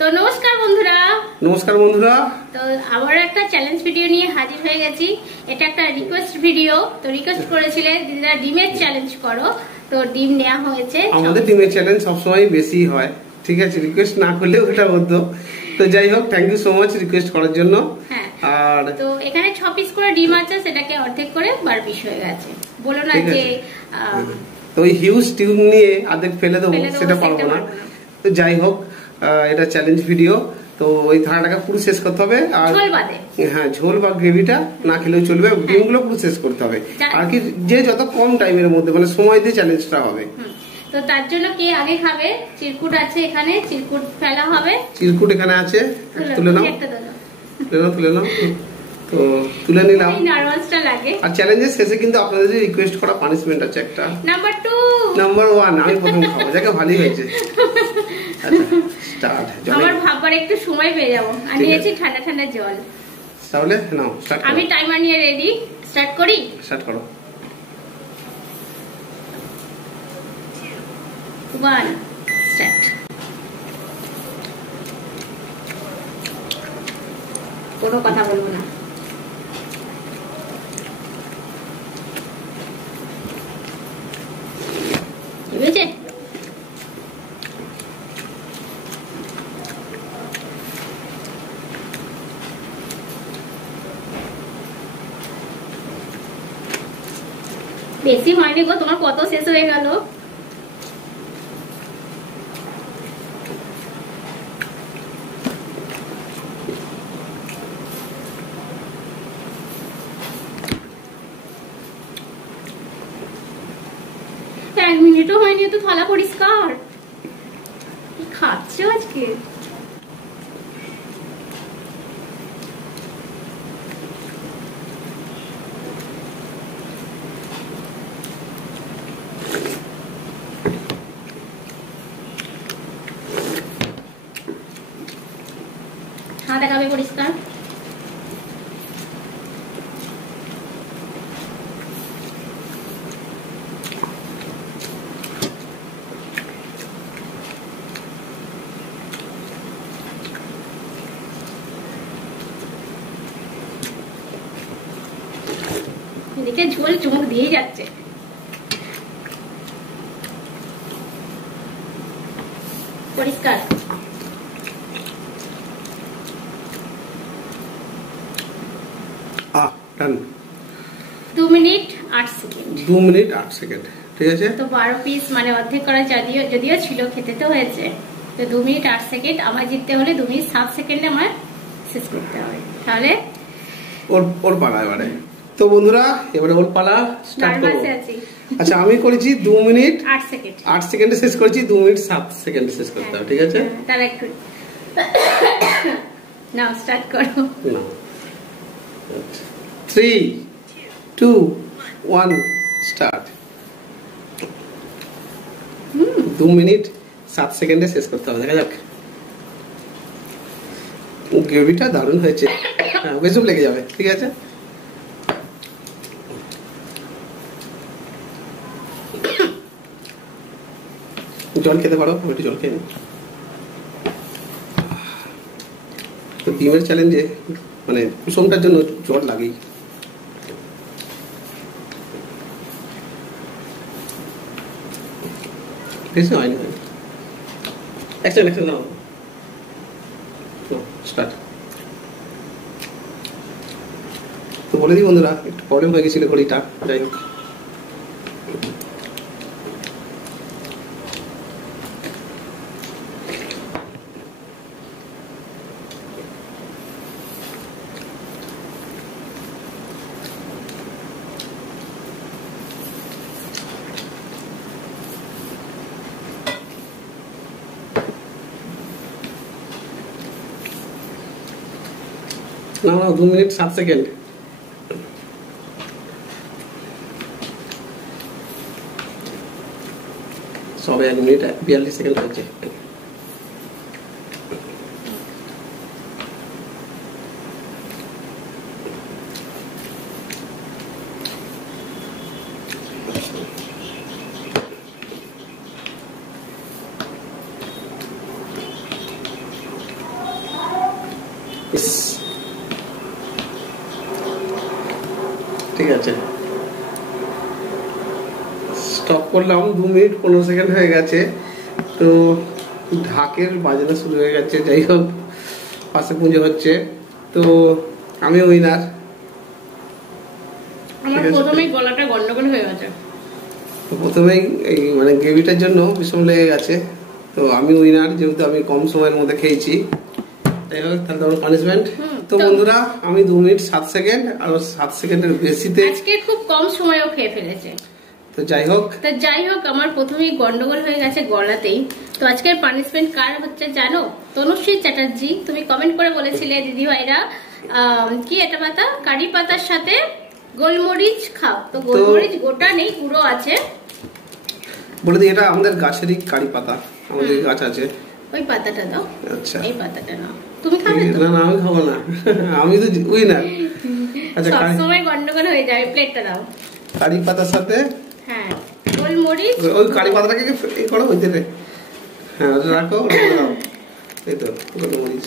তো নমস্কার বন্ধুরা। তো আবার একটা চ্যালেঞ্জ ভিডিও নিয়ে হাজির হয়ে গেছি। এটা একটা রিকোয়েস্ট ভিডিও। তো রিকোয়েস্ট করেছিলে দিদিরা ডিমের চ্যালেঞ্জ করো, তো ডিম নেওয়া হয়েছে। আমাদের ডিমের চ্যালেঞ্জ সবসময় বেশি হয়, ঠিক আছে, রিকোয়েস্ট না করলেও এটা হতো। তো যাই হোক, thank you so much request করার জন্য। হ্যাঁ, আর তো এখানে 6 পিস করে ডিম আছে, সেটাকে অর্ধেক করে 12 পিস হয়ে গেছে। বলো না যে তো ওই হিউজ টিউব নিয়ে অর্ধেক ফেলে দেবো, সেটা পারবো না। তো যাই হোক, এটা চ্যালেঞ্জ ভিডিও। তো ওই থালাটাকে পুরো শেষ করতে হবে। আর হ্যাঁ, ঝোল বা গ্রেভিটা না খেলেও চলবে, ডিমগুলো পুরো শেষ করতে হবে। আর কি, যে যত কম টাইমের মধ্যে মানে সময় দিয়ে চ্যালেঞ্জটা হবে। তো তার জন্য কে আগে খাবে? চিরকুট আছে এখানে, চিরকুট ফেলা হবে। চিরকুট এখানে আছে, তুলে নাও, তুলে নাও। তো তুলে নিলাম। নার্ভাসটা লাগে। আর চ্যালেঞ্জের শেষে কিন্তু আপনাদের যে রিকোয়েস্ট করা পানিশমেন্ট আছে একটা। নাম্বার 2, নাম্বার 1 আমি প্রথম খাবো, যাকে ভালোই হয়েছে। আচ্ছা, স্টার্ট। আমার ভাববার একটু সময় পেয়ে যাব। আমি নিয়েছি ঠান্ডা ঠান্ডা জল। তাহলে নাও, স্টার্ট করো। আমি টাইমার নিয়ে রেডি। স্টার্ট করি? স্টার্ট করো। 1 স্টার্ট। কোনো কথা বলবো না। বুঝেছে? বেশি হয়নি গো, তোমার কত শেষ হয়ে গেল। এক মিনিটও হয়নি তো থালা পরিষ্কার। কি খাচ্ছ আজকে? হাত দেখাবে পরিষ্কার। এদিকে ঝোল চুমুক দিয়ে যাচ্ছে। পরিষ্কার। 2 মিনিট 8 সেকেন্ড। 2 মিনিট 8 সেকেন্ড, ঠিক আছে। তো 12 পিস মানে অর্ধেক করা যদিও ছিল, খেতে তো হয়েছে। তো 2 মিনিট 8 সেকেন্ড। আমার জিততে হলে 2 মিনিট 7 সেকেন্ডে আমার শেষ করতে হবে। তাহলে ওর পালা এবারে। তো বন্ধুরা, এবারে ওর পালা, স্টার্ট করো। আচ্ছা, আমি করেছি 2 মিনিট 8 সেকেন্ড। 8 সেকেন্ডে শেষ করেছি, 2 মিনিট 7 সেকেন্ডে শেষ করতে হবে, ঠিক আছে। তাহলে একটু নাও স্টার্ট করো। 3 2 1 স্টার্ট। 2 মিনিট 7 সেকেন্ডে শেষ করতে হবে, দেখা যাক। গ্রেভিটা দারুণ হয়েছে। হ্যাঁ, বেশি লেগে যাবে, ঠিক আছে। জল খেতে পারো, আমি একটু জল খেয়ে নিই। তো ডিমের চ্যালেঞ্জে মানে কুসুমটার জন্য জল লাগেই। বেশি হয়নি, একটা নাও, স্টার্ট। তো বলে দিই বন্ধুরা, একটু প্রবলেম হয়ে গেছিল ঘড়িটা, যাই হোক। না 2 মিনিট 7 সেকেন্ড। সবে 1 মিনিট 42 সেকেন্ড হয়েছে। ঠিক আছে, স্টপ করলাম। 2 মিনিট 15 সেকেন্ড হয়ে গেছে। তো ঢাকের বাজনা শুরু হয়ে গেছে। যাই হোক, পাশে পুজো হচ্ছে। তো আমি উইনার। আমার প্রথমেই গলাটা গন্ডগোল হয়ে গেছে। প্রথমেই এই মানে গ্রেভিটার জন্য বিষম লেগে গেছে। তো আমি উইনার, যেহেতু আমি কম সময়ের মধ্যে খেয়েছি। যাই হোক, তাহলে আমার পানিশমেন্ট। তো বন্ধুরা, আমি 2 মিনিট 7 সেকেন্ড আর 7 সেকেন্ডের বেশিতে আজকে খুব কম সময়ও খেয়ে ফেলেছে। তো যাই হোক আমার প্রথমেই গন্ডগোল হয়ে গেছে গলাতেই। তো আজকের পানিশমেন্ট কার হচ্ছে জানো? তনুশ্রী চ্যাটার্জি। তুমি কমেন্ট করে বলেছিলে দিদি ভাইরা কি এটা পাতা, কারি পাতার সাথে গোলমরিচ খাও। তো গোলমরিচ গোটা নেই, গুঁড়ো আছে। বলে দিই, এটা আমাদের গাছেরই কারি পাতা, আমাদের গাছ আছে। ওই পাতাটা দাও। আচ্ছা, এই পাতাটা নাও। তুমি খাবে? না না, আমি খাবো না। আমি তো উইনার। আচ্ছা, সব সময় গন্ডগোল হয়ে যাবে। প্লেটটা দাও। কারি পাতার সাথে হ্যাঁ গোলমরিচ। ওই কারি পাতাটাকে এই করো, ওই দিকে। হ্যাঁ, রাখো। এই তো গোলমরিচ।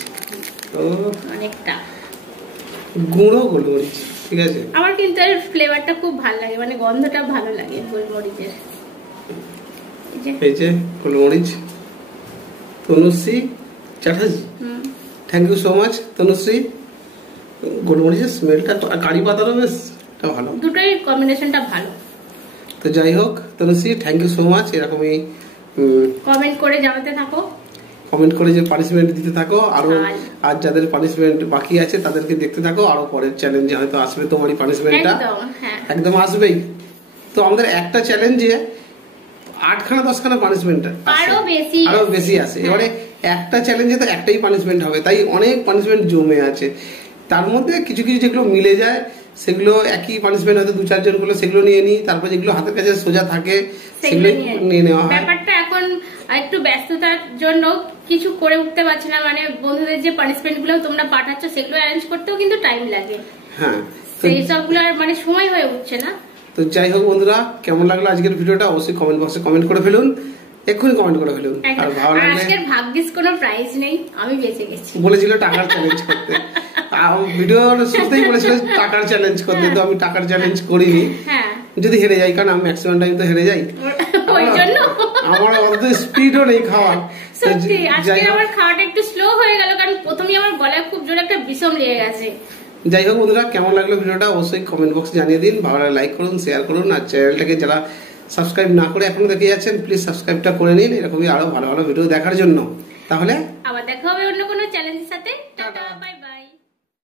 ও অনেকটা গুঁড়ো গোলমরিচ। ঠিক আছে, আমার কিন্তু এর ফ্লেভারটা খুব ভালো লাগে, মানে গন্ধটা ভালো লাগে গোলমরিচের। এই যে গোলমরিচ। Tanushree Chatterjee, thank you so much Tanushree. গোলমরিচের স্মেলটা, কারি পাতারও বেশ ভালো, দুটোই কম্বিনেশনটা ভালো। তো যাই হোক Tanushree, thank you so much. এরকমই কমেন্ট করে জানাতে থাকো, কমেন্ট করে যে পানিশমেন্ট দিতে থাকো। আরো আর যাদের পানিশমেন্ট বাকি আছে তাদেরকে দেখতে থাকো। আরো পরের চ্যালেঞ্জে হয়তো আসবে তোমারই পানিশমেন্টটা। একদম আসবেই। তো আমাদের একটা চ্যালেঞ্জে 8খানা 10খানা পানিশমেন্ট আরো বেশি আসে। এবারে একটা চ্যালেঞ্জে তো একটাই পানিশমেন্ট হবে, তাই অনেক পানিশমেন্ট জমে আছে। তার মধ্যে কিছু কিছু যেগুলো মিলে যায় সেগুলো একই পানিশমেন্ট হয়তো 2-4 জন করলে সেগুলো নিয়ে নিই। তারপর যেগুলো হাতের কাছে সোজা থাকে সেগুলো নিয়ে নেওয়া হয়। ব্যাপারটা এখন একটু ব্যস্ততার জন্য কিছু করে উঠতে পারছি না, মানে বন্ধুদের যে পানিশমেন্ট গুলো তোমরা পাঠাচ্ছ সেগুলো অ্যারেঞ্জ করতেও কিন্তু টাইম লাগে। হ্যাঁ, সেই সবগুলো মানে সময় হয়ে উঠছে না। তো যাই হোক বন্ধুরা, কেমন লাগলো আজকের ভিডিওটা অবশ্যই কমেন্ট বক্সে কমেন্ট করে ফেলুন। এক্ষুনি কমেন্ট করে ফেলুন। আর ভালো লাগলে, আজকের ভাগ্যিস কোনো প্রাইজ নেই, আমি বেঁচে গেছি। বলেছিল টাকার চ্যালেঞ্জ করতে, ভিডিওর শুরুতেই বলেছিল টাকার চ্যালেঞ্জ করতে। তো আমি টাকার চ্যালেঞ্জ করিনি। হ্যাঁ, যদি হেরে যাই, কারণ আমি ম্যাক্সিমাম টাইম তো হেরে যাই। ওই জন্য আমার অত স্পিডও নেই খাওয়ার। সত্যি আজকে আমার খাওয়াটা একটু স্লো হয়ে গেল, কারণ প্রথমেই আমার গলায় খুব জোরে একটা বিষম লেগে গেছে। যাই হোক বন্ধুরা, কেমন লাগলো ভিডিওটা অবশ্যই কমেন্ট বক্সে জানিয়ে দিন। ভালো লাগলে লাইক করুন, শেয়ার করুন। আর চ্যানেলটাকে যারা সাবস্ক্রাইব না করে এখনো দেখে যাচ্ছেন, প্লিজ সাবস্ক্রাইবটা করে নিন এরকমই আরো ভালো ভালো ভিডিও দেখার জন্য। তাহলে আবার দেখা হবে অন্য কোনো চ্যালেঞ্জের সাথে।